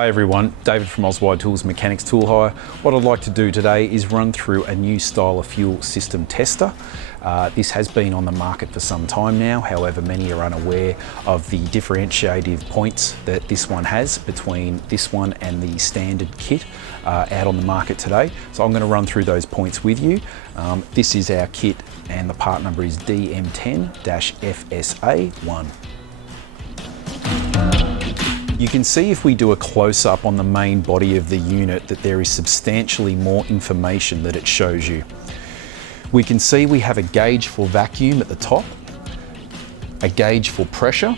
Hi everyone, David from Oswide Tools Mechanics Tool Hire. What I'd like to do today is run through a new style of fuel system tester. This has been on the market for some time now, however many are unaware of the differentiative points that this one has between this one and the standard kit out on the market today. So I'm going to run through those points with you. This is our kit and the part number is DM10-FSA1. You can see if we do a close-up on the main body of the unit that there is substantially more information that it shows you. We can see we have a gauge for vacuum at the top, a gauge for pressure,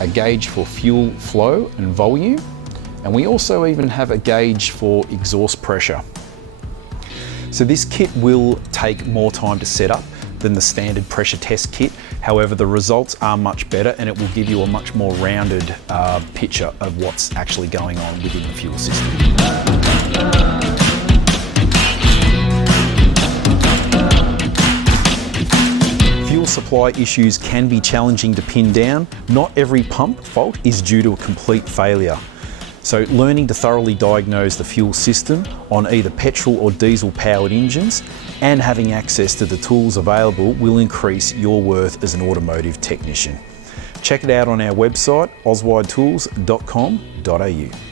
a gauge for fuel flow and volume, and we also even have a gauge for exhaust pressure. So this kit will take more time to set up than the standard pressure test kit. However, the results are much better and it will give you a much more rounded picture of what's actually going on within the fuel system. Fuel supply issues can be challenging to pin down. Not every pump fault is due to a complete failure. So learning to thoroughly diagnose the fuel system on either petrol or diesel powered engines and having access to the tools available will increase your worth as an automotive technician. Check it out on our website, oswidetools.com.au.